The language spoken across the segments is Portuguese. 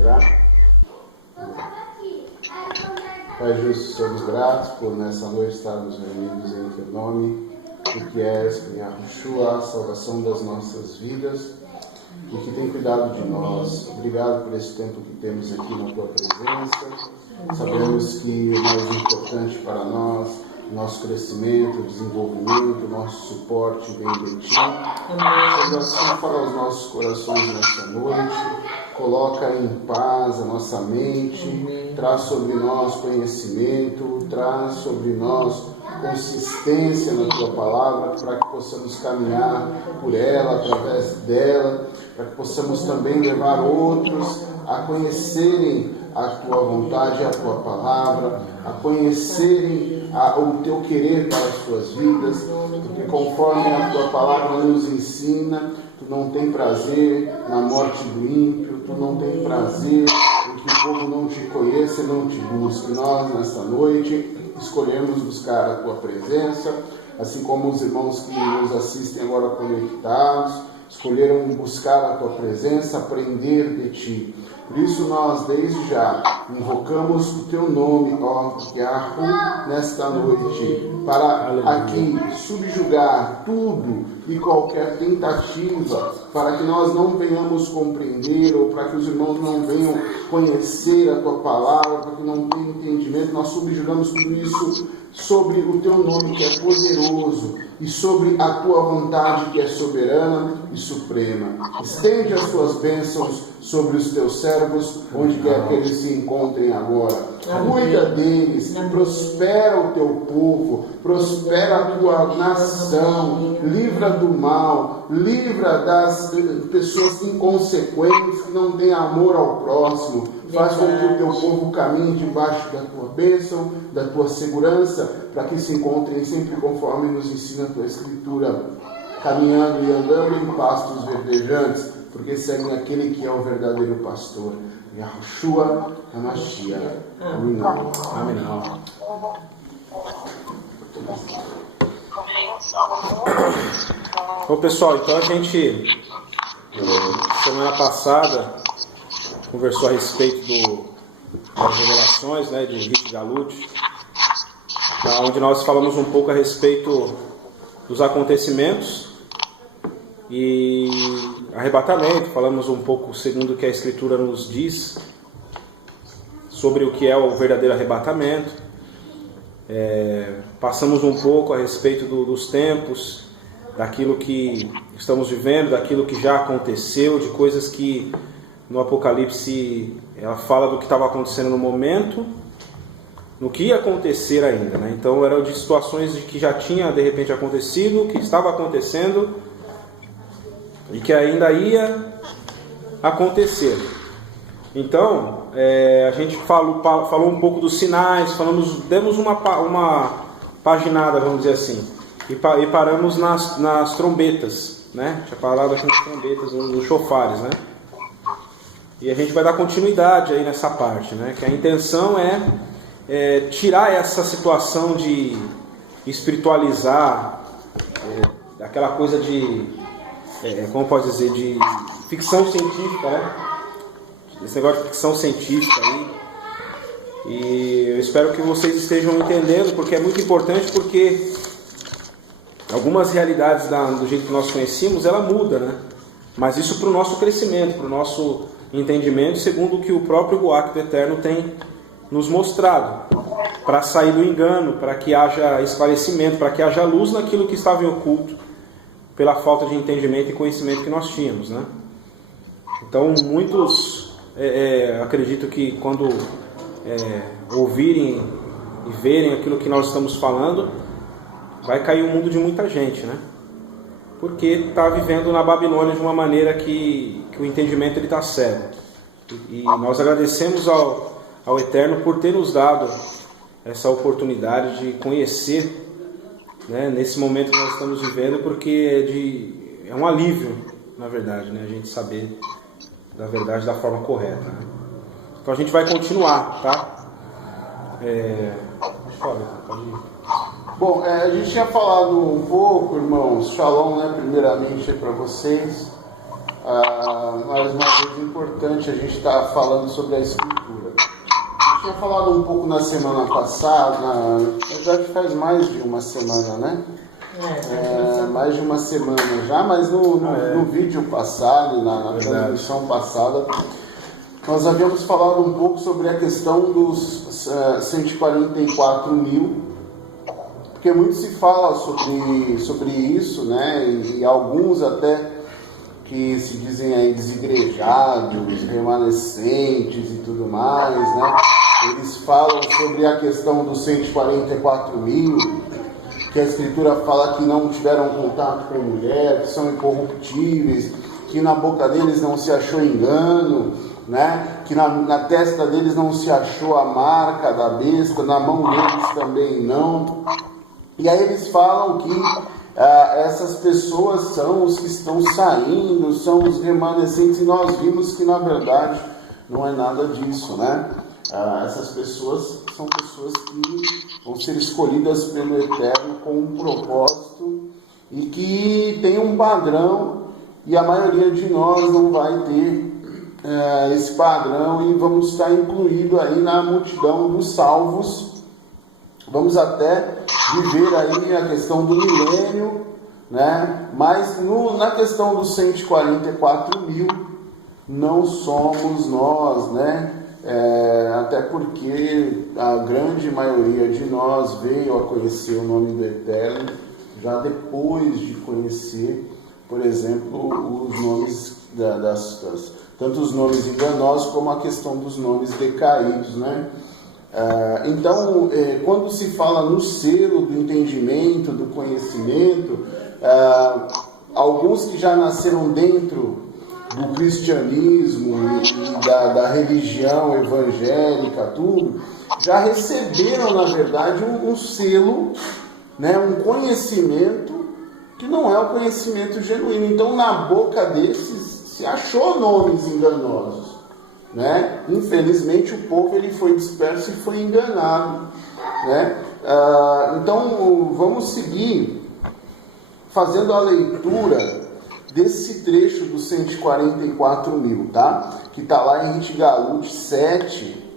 Orar? Pai justo, somos gratos por nessa noite estarmos reunidos em teu nome, tu que és Yahushua, a salvação das nossas vidas e que tem cuidado de nós. Obrigado por esse tempo que temos aqui na tua presença. Sabemos que o mais importante para nós, nosso crescimento, desenvolvimento, nosso suporte vem de ti. Seja assim para os nossos corações nessa noite. Coloca em paz a nossa mente, traz sobre nós conhecimento, traz sobre nós consistência na tua palavra, para que possamos caminhar por ela, através dela, para que possamos também levar outros a conhecerem a tua vontade, a tua palavra, a conhecerem o teu querer para as suas vidas, porque conforme a tua palavra nos ensina, tu não tem prazer na morte do ímpio, tu não tem prazer em que o povo não te conheça e não te busque. Nós, nesta noite, escolhemos buscar a tua presença, assim como os irmãos que nos assistem agora conectados, escolheram buscar a tua presença, aprender de ti. Por isso nós, desde já, invocamos o teu nome, ó Yahu, nesta noite, para aqui subjugar tudo e qualquer tentativa, para que nós não venhamos compreender, ou para que os irmãos não venham conhecer a tua palavra, para que não tenham entendimento. Nós subjugamos tudo isso sobre o teu nome, que é poderoso, e sobre a tua vontade, que é soberana e suprema. Estende as tuas bênçãos sobre os teus servos, onde quer que eles se encontrem agora. Cuida deles, prospera o teu povo, prospera a tua nação, livra do mal, livra das pessoas inconsequentes que não têm amor ao próximo. Faz com que o teu povo caminhe debaixo da tua bênção, da tua segurança, para que se encontrem sempre conforme nos ensina a tua Escritura, caminhando e andando em pastos verdejantes, porque seguem aquele que é o verdadeiro pastor, Yahushua HaMashiach. Amém. Amém. Bom, pessoal, então a gente, semana passada, conversou a respeito das revelações, né, de Rick Galut, onde nós falamos um pouco a respeito dos acontecimentos e arrebatamento. Falamos um pouco segundo o que a Escritura nos diz sobre o que é o verdadeiro arrebatamento. Passamos um pouco a respeito dos tempos, daquilo que estamos vivendo, daquilo que já aconteceu, de coisas que no Apocalipse ela fala do que estava acontecendo no momento, no que ia acontecer ainda, né? Então eram de situações de que já tinha de repente acontecido, que estava acontecendo e que ainda ia acontecer. Então a gente falou um pouco dos sinais, demos uma paginada, vamos dizer assim, e paramos nas trombetas, né? Tinha falado aqui nas trombetas, nos chofares, né? E a gente vai dar continuidade aí nessa parte, né? Que a intenção é tirar essa situação de espiritualizar, aquela coisa de, como pode dizer, de ficção científica, né? Esse negócio de ficção científica aí. E eu espero que vocês estejam entendendo, porque é muito importante, porque algumas realidades do jeito que nós conhecíamos, ela muda, né? Mas isso para o nosso crescimento, para o nosso entendimento, segundo o que o próprio Ruach do Eterno tem nos mostrado, para sair do engano, para que haja esclarecimento, para que haja luz naquilo que estava em oculto, pela falta de entendimento e conhecimento que nós tínhamos, né? Então muitos acredito que quando ouvirem e verem aquilo que nós estamos falando, vai cair o mundo de muita gente, né? Porque está vivendo na Babilônia de uma maneira que o entendimento está cego. E nós agradecemos ao Eterno por ter nos dado essa oportunidade de conhecer, né, nesse momento que nós estamos vivendo, porque é um alívio, na verdade, né, a gente saber da verdade da forma correta, né? Então a gente vai continuar, tá? Pode ir. Bom, a gente tinha falado um pouco, irmãos, shalom, né, primeiramente para vocês. mais uma vez é importante a gente estar falando sobre a Escritura. Eu tinha falado um pouco na semana passada, na verdade faz mais de uma semana, né? Mais de uma semana já, mas no vídeo passado, na transmissão passada, nós havíamos falado um pouco sobre a questão dos 144 mil, porque muito se fala sobre isso, né? E alguns até que se dizem aí desigrejados, remanescentes e tudo mais, né? Eles falam sobre a questão dos 144 mil, que a Escritura fala que não tiveram contato com mulher, que são incorruptíveis, que na boca deles não se achou engano, né? Que na testa deles não se achou a marca da besta, na mão deles também não. E aí eles falam que essas pessoas são os que estão saindo, são os remanescentes, e nós vimos que na verdade não é nada disso, né? Essas pessoas são pessoas que vão ser escolhidas pelo Eterno com um propósito e que tem um padrão, e a maioria de nós não vai ter esse padrão, e vamos estar incluídos aí na multidão dos salvos. Vamos até viver aí a questão do milênio, né? Mas na questão dos 144 mil não somos nós, né? Até porque a grande maioria de nós veio a conhecer o nome do Eterno já depois de conhecer, por exemplo, os nomes tanto os nomes enganosos como a questão dos nomes decaídos, né? Então, quando se fala no selo do entendimento, do conhecimento, alguns que já nasceram dentro do cristianismo e da religião evangélica, tudo, já receberam, na verdade, um selo, né, um conhecimento que não é o conhecimento genuíno. Então, na boca desses se achou nomes enganosos, né? Infelizmente, o povo ele foi disperso e foi enganado, né? Então, vamos seguir fazendo a leitura desse trecho dos 144 mil, tá? Que está lá em Ritgalut 7,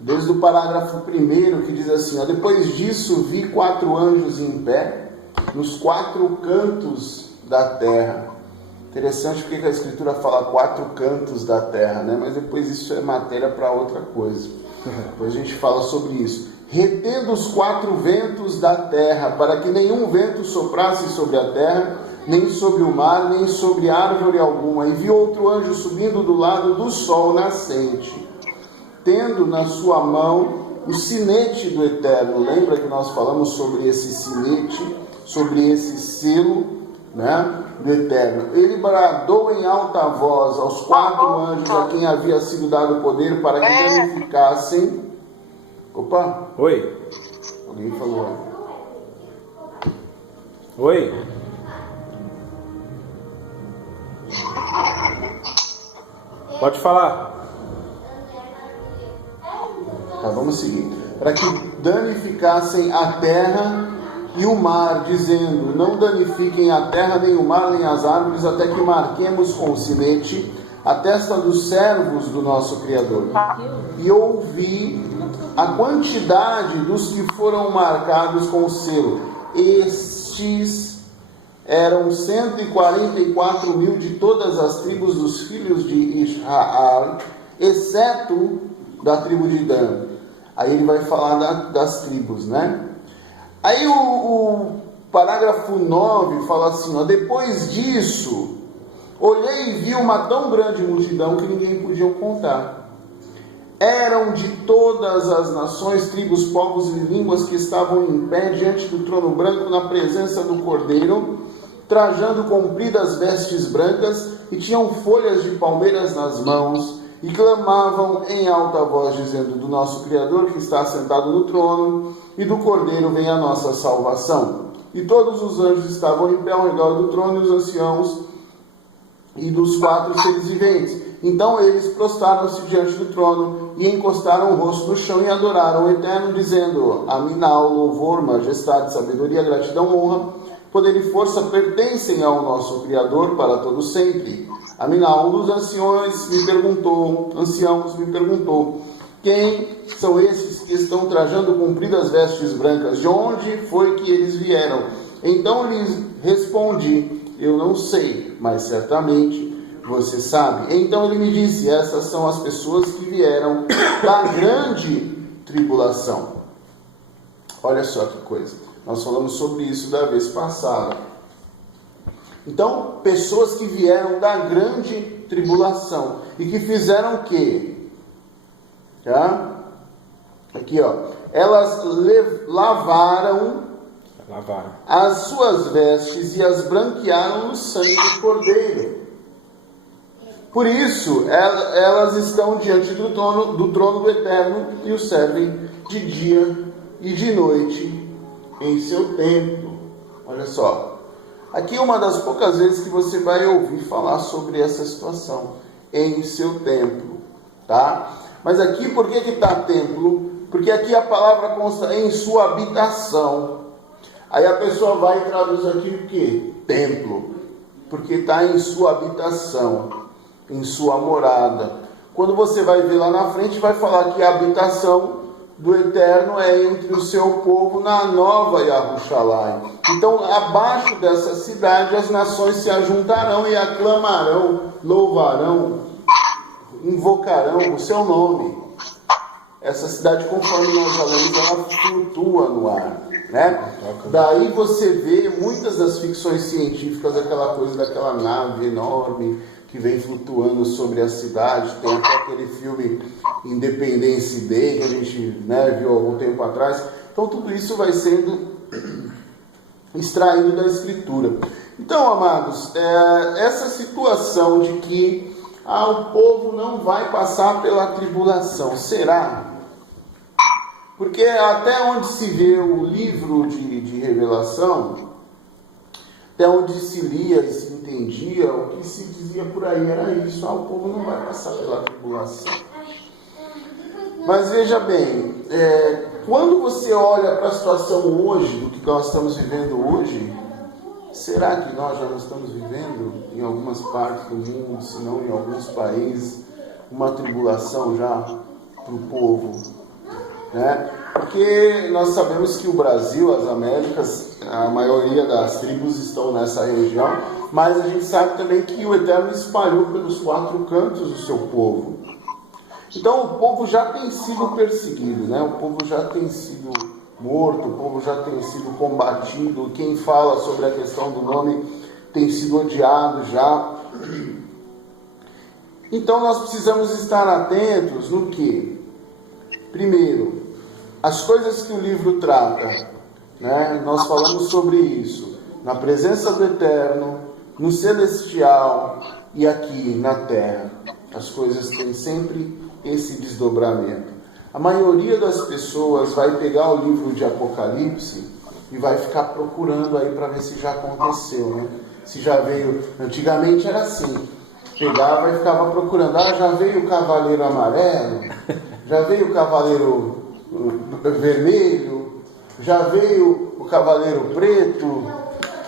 desde o parágrafo 1, que diz assim: depois disso vi 4 anjos em pé nos 4 cantos da terra. Interessante porque a Escritura fala 4 cantos da terra, né? Mas depois isso é matéria para outra coisa. Depois a gente fala sobre isso. Retendo os 4 ventos da terra, para que nenhum vento soprasse sobre a terra, nem sobre o mar, nem sobre árvore alguma. E vi outro anjo subindo do lado do sol nascente, tendo na sua mão o sinete do Eterno. Lembra que nós falamos sobre esse sinete, sobre esse selo, né, do Eterno? Ele bradou em alta voz aos 4 anjos a quem havia sido dado poder para que danificassem. Opa! Oi! Alguém falou. Oi! Pode falar. Tá, vamos seguir. Para que danificassem a terra e o mar, dizendo: não danifiquem a terra, nem o mar, nem as árvores, até que marquemos com o sinete a testa dos servos do nosso Criador. E ouvi a quantidade dos que foram marcados com o selo. Estes eram 144 mil de todas as tribos dos filhos de Israel, exceto da tribo de Dan. Aí ele vai falar das tribos, né? Aí o parágrafo 9 fala assim: depois disso, olhei e vi uma tão grande multidão que ninguém podia contar. Eram de todas as nações, tribos, povos e línguas que estavam em pé diante do trono branco na presença do Cordeiro, trajando compridas vestes brancas e tinham folhas de palmeiras nas mãos, e clamavam em alta voz, dizendo: do nosso Criador que está sentado no trono e do Cordeiro vem a nossa salvação. E todos os anjos estavam em pé ao redor do trono, e os anciãos e dos 4 seres viventes. Então eles prostraram-se diante do trono e encostaram o rosto no chão e adoraram o Eterno, dizendo: Aminal, louvor, majestade, sabedoria, gratidão, honra, poder e força pertencem ao nosso Criador para todo sempre. Aminá, um dos anciãos me perguntou, quem são esses que estão trajando compridas vestes brancas? De onde foi que eles vieram? Então lhes respondi, eu não sei, mas certamente você sabe. Então ele me disse, essas são as pessoas que vieram da grande tribulação. Olha só que coisa. Nós falamos sobre isso da vez passada. Então, pessoas que vieram da grande tribulação e que fizeram o quê? Tá? Aqui, ó. Elas lavaram as suas vestes e as branquearam no sangue do Cordeiro. Por isso, elas estão diante do trono do Eterno e o servem de dia e de noite em seu templo. Olha só. Aqui é uma das poucas vezes que você vai ouvir falar sobre essa situação. Em seu templo. Tá? Mas aqui, por que está templo? Porque aqui a palavra consta em sua habitação. Aí a pessoa vai e traduz aqui o quê? Templo. Porque está em sua habitação, em sua morada. Quando você vai ver lá na frente, vai falar que a habitação do Eterno é entre o seu povo na nova Yarushalayim. Então, abaixo dessa cidade, as nações se ajuntarão e aclamarão, louvarão, invocarão o seu nome. Essa cidade, conforme nós já lemos, ela flutua no ar, né? Daí você vê muitas das ficções científicas, aquela coisa daquela nave enorme que vem flutuando sobre a cidade. Tem até aquele filme Independence Day que a gente, né, viu há algum tempo atrás. Então tudo isso vai sendo extraído da Escritura. Então, amados, essa situação de que o povo não vai passar pela tribulação, será? Porque até onde se vê o livro de Revelação, até onde se lia e se entendia, o que se dizia por aí era isso, o povo não vai passar pela tribulação. Mas veja bem, quando você olha para a situação hoje, do que nós estamos vivendo hoje, será que nós já não estamos vivendo em algumas partes do mundo, se não em alguns países, uma tribulação já para o povo? Né? Porque nós sabemos que o Brasil, as Américas, a maioria das tribos estão nessa região, mas a gente sabe também que o Eterno espalhou pelos 4 cantos o seu povo. Então o povo já tem sido perseguido, né? O povo já tem sido morto, o povo já tem sido combatido. Quem fala sobre a questão do nome tem sido odiado já. Então nós precisamos estar atentos no que? Primeiro, as coisas que o livro trata, né? Nós falamos sobre isso, na presença do Eterno, no celestial e aqui na terra. As coisas têm sempre esse desdobramento. A maioria das pessoas vai pegar o livro de Apocalipse e vai ficar procurando aí para ver se já aconteceu, né? Se já veio. Antigamente era assim, pegava e ficava procurando. Já veio o cavaleiro amarelo, já veio o cavaleiro vermelho, já veio o cavaleiro preto.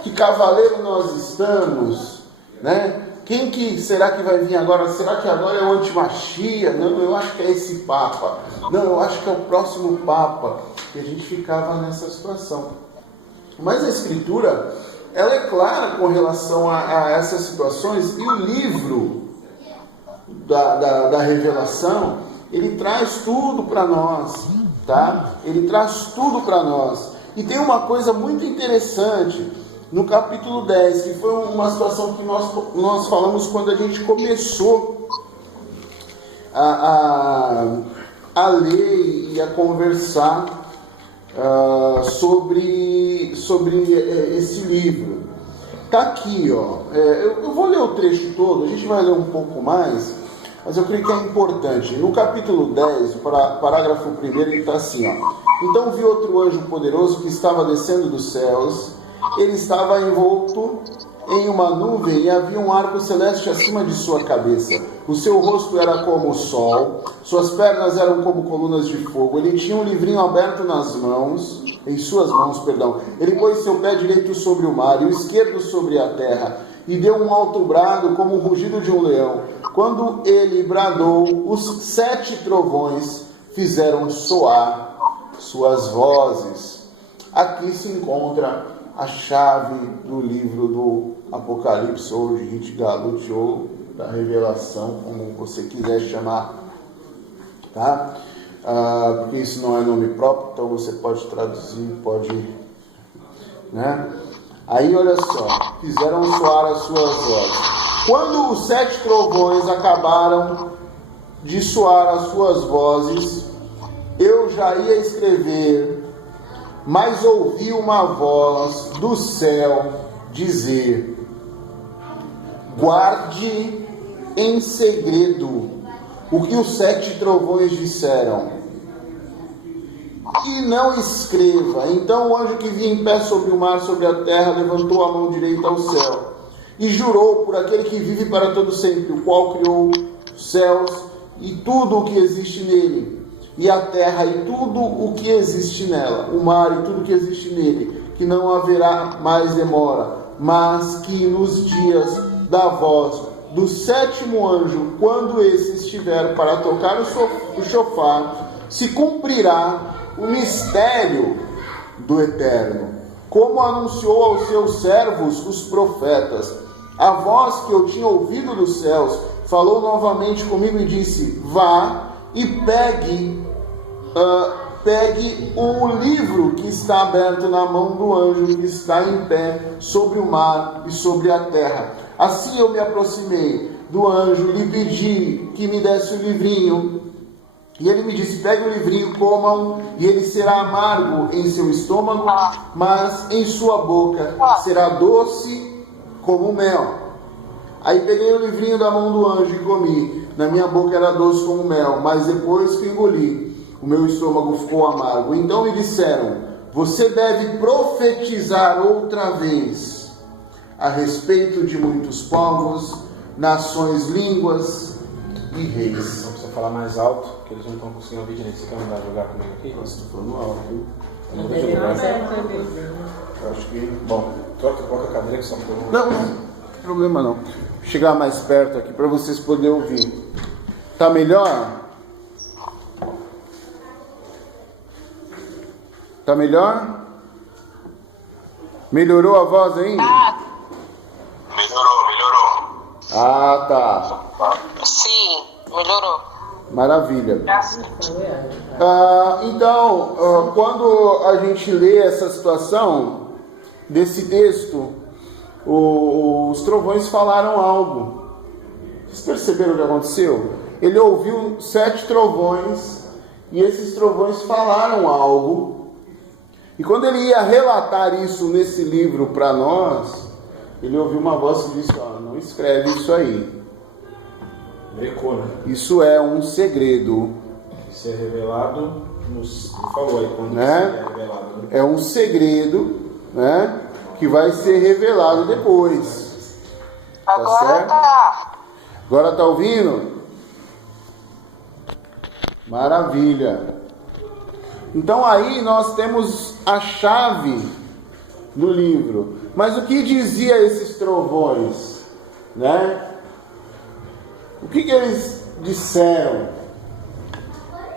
Que cavaleiro nós estamos, né? Quem que será que vai vir agora? Será que agora é o Antimachia? Não, eu acho que é esse Papa. Não, eu acho que é o próximo Papa. E a gente ficava nessa situação. Mas a Escritura, ela é clara com relação a essas situações. E o livro da Revelação, ele traz tudo para nós, tá? Ele traz tudo para nós. E tem uma coisa muito interessante no capítulo 10, que foi uma situação que nós falamos quando a gente começou a ler e a conversar sobre esse livro. Está aqui, ó. Eu vou ler o trecho todo, a gente vai ler um pouco mais, mas eu creio que é importante. No capítulo 10, parágrafo 1, ele está assim, ó. Então vi outro anjo poderoso que estava descendo dos céus. Ele estava envolto em uma nuvem e havia um arco celeste acima de sua cabeça. O seu rosto era como o sol, suas pernas eram como colunas de fogo. Ele tinha um livrinho aberto em suas mãos. Ele pôs seu pé direito sobre o mar e o esquerdo sobre a terra, e deu um alto brado como o rugido de um leão. Quando ele bradou, os 7 trovões fizeram soar suas vozes. Aqui se encontra a chave do livro do Apocalipse, ou de Rit Galut, ou da Revelação, como você quiser chamar, tá? Porque isso não é nome próprio, então você pode traduzir, né? Aí olha só, fizeram soar as suas vozes. Quando os 7 trovões acabaram de soar as suas vozes, eu já ia escrever, mas ouvi uma voz do céu dizer: guarde em segredo o que os 7 trovões disseram, e não escreva. Então o anjo que vinha em pé sobre o mar, sobre a terra, levantou a mão direita ao céu e jurou por aquele que vive para todo sempre, o qual criou os céus e tudo o que existe nele, e a terra e tudo o que existe nela, o mar e tudo o que existe nele, que não haverá mais demora, mas que nos dias da voz do 7º anjo, quando esse estiver para tocar o chofar, se cumprirá o mistério do Eterno, como anunciou aos seus servos os profetas. A voz que eu tinha ouvido dos céus falou novamente comigo e disse: vá e pegue o livro que está aberto na mão do anjo que está em pé sobre o mar e sobre a terra. Assim eu me aproximei do anjo e lhe pedi que me desse o livrinho. E ele me disse: pegue o livrinho, comam, e ele será amargo em seu estômago, mas em sua boca será doce como mel. Aí peguei o livrinho da mão do anjo e comi. Na minha boca era doce como mel, mas depois que engoli, o meu estômago ficou amargo. Então me disseram: você deve profetizar outra vez a respeito de muitos povos, nações, línguas e reis. Não precisa falar mais alto, que eles não estão conseguindo ouvir direito. Você quer mandar jogar comigo aqui? Nossa, estou falando alto, hein? Eu acho que... Bom, troca a cadeira que só for... Não tem problema não. Vou chegar mais perto aqui para vocês poderem ouvir. Tá melhor? Tá melhor? Melhorou a voz aí? Melhorou. Ah, tá. Sim, melhorou. Maravilha. Então, quando a gente lê essa situação desse texto, os trovões falaram algo. Vocês perceberam o que aconteceu? Ele ouviu 7 trovões e esses trovões falaram algo. E quando ele ia relatar isso nesse livro para nós, ele ouviu uma voz que disse: não escreve isso aí. Brecou, né? Isso é um segredo. Isso é revelado, ele falou aí quando né? Isso é revelado. Né? É um segredo, né? Que vai ser revelado depois. Tá certo? Agora tá ouvindo? Maravilha. Então aí nós temos a chave do livro. Mas o que dizia esses trovões, né? O que eles disseram?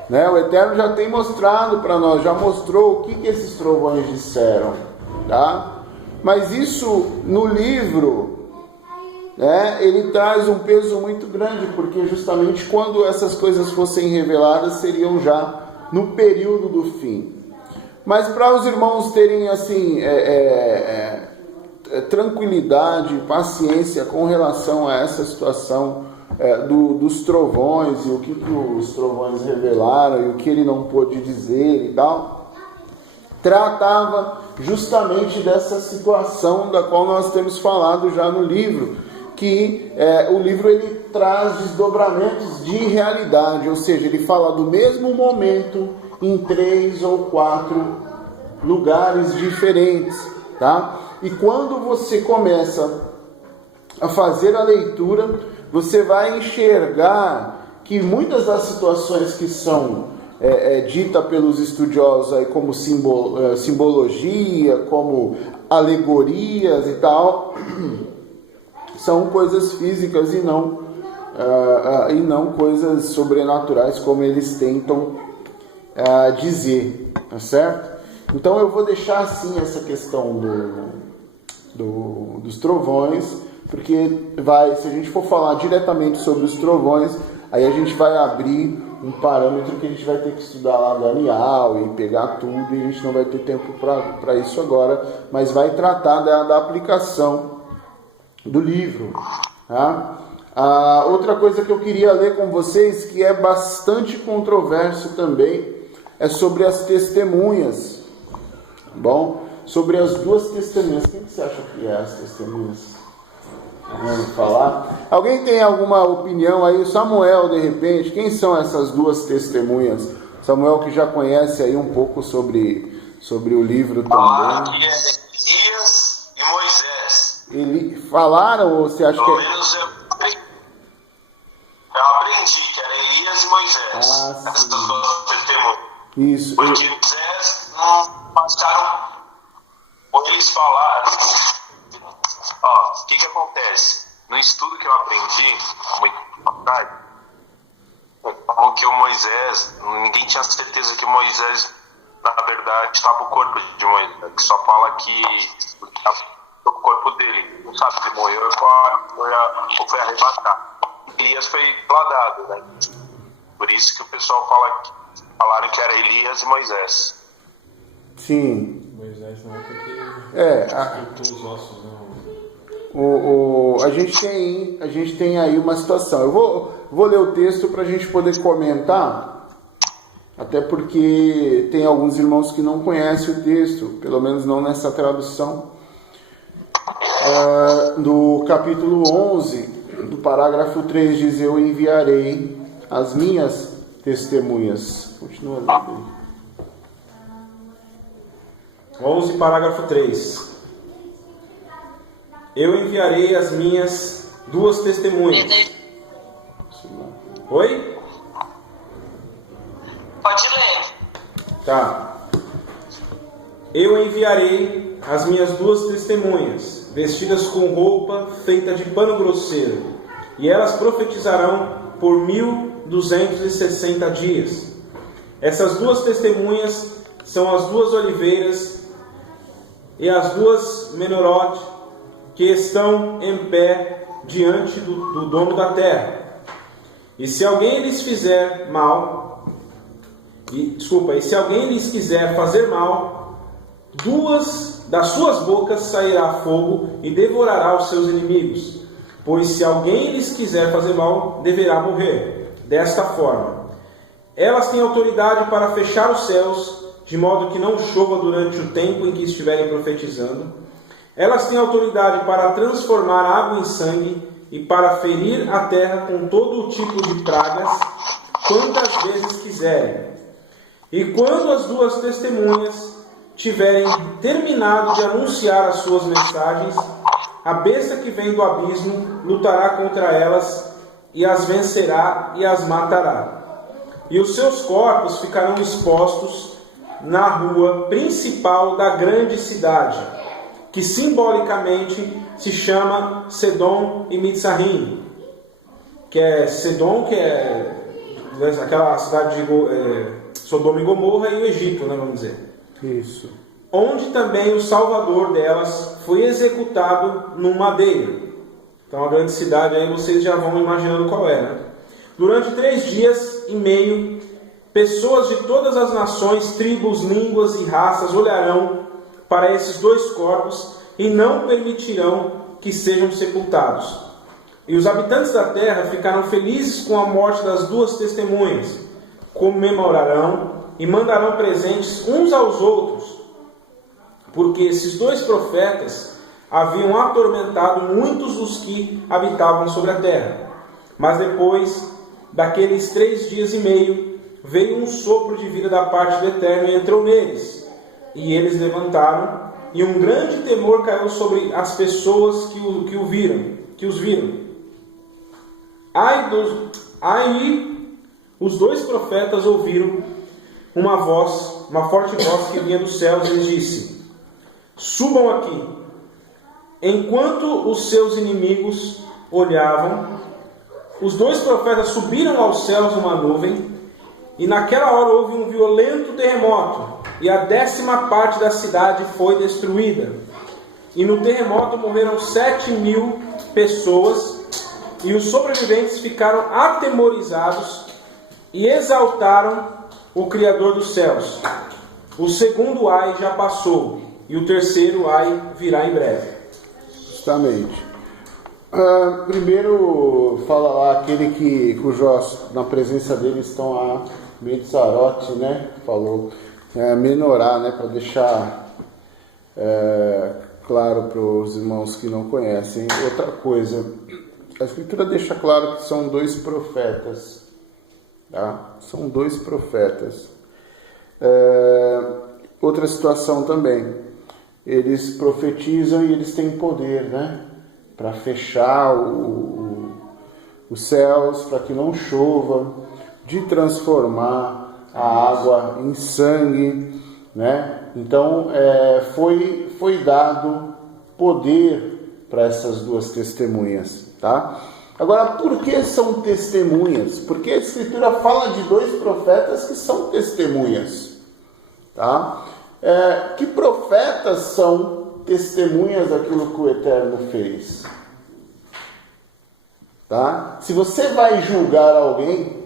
Né? O Eterno já tem mostrado para nós, já mostrou o que esses trovões disseram, tá? Mas isso no livro, né, ele traz um peso muito grande, porque justamente quando essas coisas fossem reveladas, seriam já no período do fim. Mas para os irmãos terem assim tranquilidade, paciência com relação a essa situação dos trovões e o que os trovões revelaram e o que ele não pôde dizer e tal, tratava justamente dessa situação da qual nós temos falado já no livro, que o livro ele traz desdobramentos de realidade, ou seja, ele fala do mesmo momento em 3 ou 4 lugares diferentes, tá? E quando você começa a fazer a leitura, você vai enxergar que muitas das situações que são ditas pelos estudiosos aí como simbologia, como alegorias e tal, são coisas físicas e não coisas sobrenaturais como eles tentam dizer, tá certo? Então eu vou deixar assim essa questão dos trovões, porque se a gente for falar diretamente sobre os trovões, aí a gente vai abrir um parâmetro que a gente vai ter que estudar lá Daniel e pegar tudo, e a gente não vai ter tempo para isso agora, mas vai tratar da aplicação do livro. Tá? Outra coisa que eu queria ler com vocês, que é bastante controverso também, é sobre as testemunhas. Bom, sobre as duas testemunhas. Quem que você acha que é as testemunhas? Vamos falar? Alguém tem alguma opinião aí? Samuel, de repente, quem são essas duas testemunhas? Samuel, que já conhece aí um pouco sobre o livro também. Que é Elias e Moisés. Falaram ou você acha que... Pelo menos eu aprendi que era Elias e Moisés. Essas duas testemunhas. Isso. Porque Moisés não passaram... Ou eles falaram... O que acontece? No estudo que eu aprendi, muito atrás, falou que o Moisés, ninguém tinha certeza que Moisés, na verdade, estava o corpo de Moisés, que só fala que o corpo dele, não sabe se ele morreu ou foi arrebatado. Elias foi pladado, né? Por isso que o pessoal falaram que era Elias e Moisés. Sim. Moisés não é porque os ossos, não. A gente tem aí uma situação. Eu vou ler o texto para a gente poder comentar, até porque tem alguns irmãos que não conhecem o texto, pelo menos não nessa tradução. Do capítulo 11, do parágrafo 3, diz: eu enviarei as minhas testemunhas. Continua lendo. 11, parágrafo 3. Eu enviarei as minhas duas testemunhas. Oi? Pode ler. Tá. Eu enviarei as minhas duas testemunhas, vestidas com roupa feita de pano grosseiro, e elas profetizarão por 1260 dias. Essas duas testemunhas são as duas oliveiras e as duas menorote que estão em pé diante do dono da terra. E se alguém lhes quiser fazer mal, duas das suas bocas sairá fogo e devorará os seus inimigos. Pois se alguém lhes quiser fazer mal, deverá morrer. Desta forma, elas têm autoridade para fechar os céus, de modo que não chova durante o tempo em que estiverem profetizando. Elas têm autoridade para transformar água em sangue e para ferir a terra com todo o tipo de pragas, quantas vezes quiserem. E quando as duas testemunhas tiverem terminado de anunciar as suas mensagens, a besta que vem do abismo lutará contra elas e as vencerá e as matará. E os seus corpos ficarão expostos na rua principal da grande cidade, que simbolicamente se chama Sedom e Mitzrayim, que é Sedom, que é aquela cidade de Sodoma e Gomorra, e o Egito, né, vamos dizer. Isso. Onde também o salvador delas foi executado num madeiro. Então a grande cidade aí vocês já vão imaginando qual é, né? Durante 3 dias e meio, pessoas de todas as nações, tribos, línguas e raças olharão para esses dois corpos e não permitirão que sejam sepultados. E os habitantes da terra ficaram felizes com a morte das duas testemunhas, comemorarão e mandarão presentes uns aos outros, porque esses dois profetas haviam atormentado muitos dos que habitavam sobre a terra. Mas depois daqueles 3 dias e meio, veio um sopro de vida da parte do Eterno e entrou neles. E eles levantaram, e um grande temor caiu sobre as pessoas que o viram. que os viram. Aí os dois profetas ouviram uma forte voz que vinha dos céus e lhes disse: subam aqui. Enquanto os seus inimigos olhavam, os dois profetas subiram aos céus numa nuvem, e naquela hora houve um violento terremoto, e a 10ª parte da cidade foi destruída. E no terremoto morreram 7.000 pessoas, e os sobreviventes ficaram atemorizados e exaltaram o Criador dos céus. O segundo ai já passou, e o terceiro ai virá em breve. Justamente. Primeiro fala lá aquele cujos na presença dele estão a Metzarote, né? Falou menorar, né? Para deixar claro para os irmãos que não conhecem. Outra coisa, a Escritura deixa claro que são dois profetas, tá? São dois profetas. Outra situação também, eles profetizam e eles têm poder, né? Para fechar os céus, para que não chova, de transformar a água em sangue, né? Então foi dado poder para essas duas testemunhas, tá? Agora, por que são testemunhas? Porque a Escritura fala de dois profetas que são testemunhas, tá? Que profetas são testemunhas daquilo que o Eterno fez? Tá? Se você vai julgar alguém,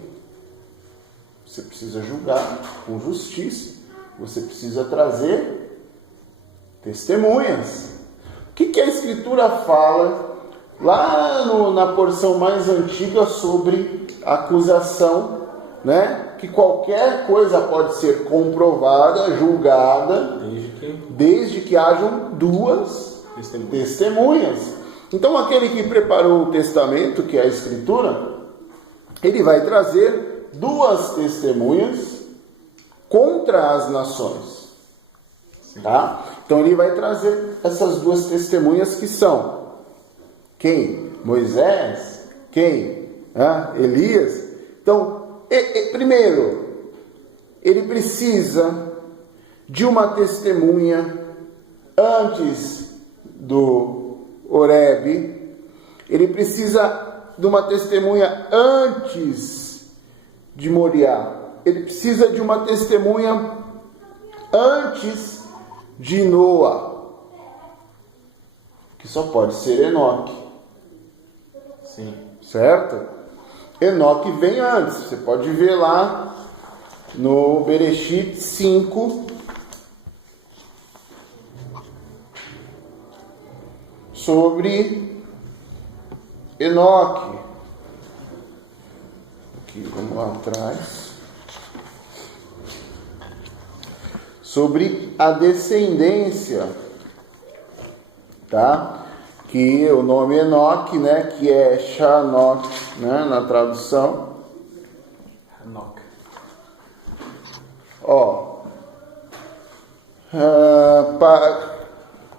você precisa julgar com justiça. Você precisa trazer testemunhas. O que a Escritura fala lá na porção mais antiga sobre a acusação, né? Que qualquer coisa pode ser comprovada, julgada, desde que hajam duas testemunhas. Então aquele que preparou o testamento, que é a Escritura, ele vai trazer duas testemunhas contra as nações. Tá? Então ele vai trazer essas duas testemunhas que são quem? Moisés? Quem? Elias? Então, primeiro, ele precisa de uma testemunha antes do Horebe. Ele precisa de uma testemunha antes de Moriá. Ele precisa de uma testemunha antes de Noa, que só pode ser Enoque. Sim. Certo? Enoque vem antes. Você pode ver lá no Bereshit 5, sobre Enoque. Aqui, vamos lá atrás. Sobre a descendência, tá? Que o nome Enoque, né? Que é Shanok, né? Na tradução. Enoque.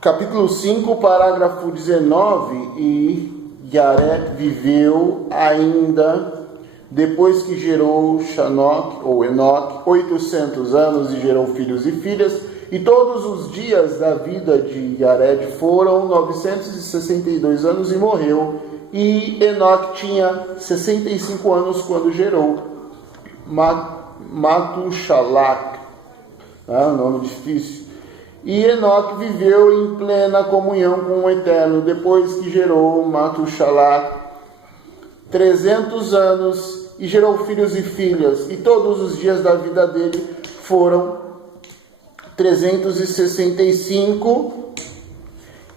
Capítulo 5, parágrafo 19, e Yared viveu ainda, depois que gerou Shanok, ou Enoque, 800 anos e gerou filhos e filhas, e todos os dias da vida de Yared foram 962 anos e morreu, e Enoque tinha 65 anos quando gerou Matushalak, nome difícil. E Enoque viveu em plena comunhão com o Eterno, depois que gerou Matushalak 300 anos e gerou filhos e filhas, e todos os dias da vida dele foram 365,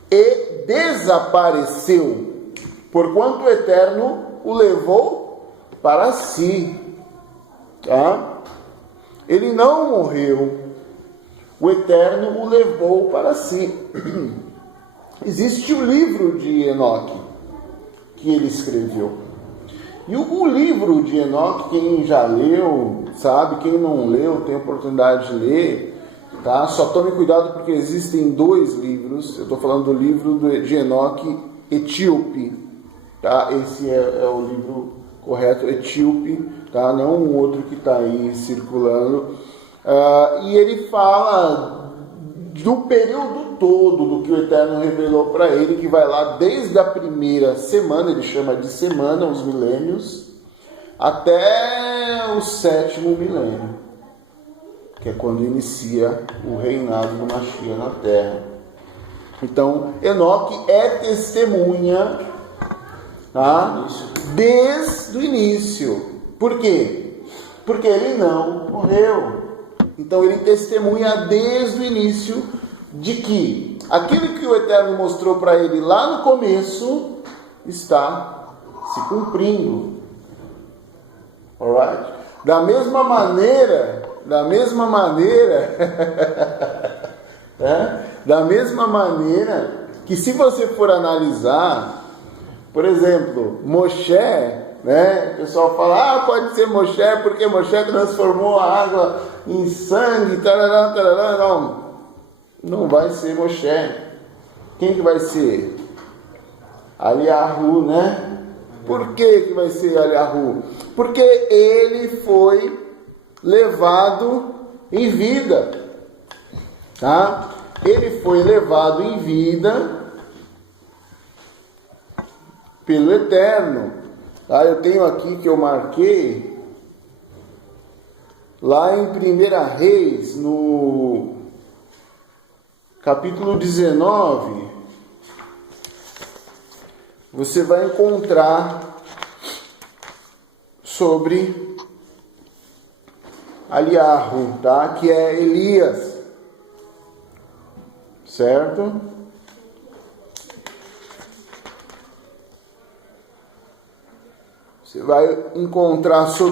e desapareceu, porquanto o Eterno o levou para si. Tá? Ele não morreu, o Eterno o levou para si. Existe o livro de Enoque que ele escreveu. E o livro de Enoque, quem já leu, sabe, quem não leu, tem oportunidade de ler, tá? Só tome cuidado porque existem dois livros. Eu estou falando do livro de Enoque etíope, tá? Esse é o livro correto, Etíope, tá? Não um outro que está aí circulando. E ele fala do período todo do que o Eterno revelou para ele, que vai lá desde a primeira semana, ele chama de semana, os milênios, até o 7º milênio, que é quando inicia o reinado do Mashiach na terra. Então, Enoque é testemunha, tá? Desde o início. Por quê? Porque ele não morreu. Então, ele testemunha desde o início de que aquilo que o Eterno mostrou para ele lá no começo está se cumprindo. Alright? Da mesma maneira, da mesma maneira que, se você for analisar, por exemplo, Moshe, né? O pessoal fala, pode ser Moshe porque Moshe transformou a água em sangue, tarará, tarará. Não vai ser Moshe. Quem que vai ser? Eliahu, né? Por que vai ser Eliahu? Porque ele foi levado em vida, tá? Ele foi levado em vida pelo Eterno, tá? Eu tenho aqui que eu marquei lá em 1 Reis, no capítulo 19, você vai encontrar sobre Eliahu, tá? Que é Elias, certo? Você vai encontrar sobre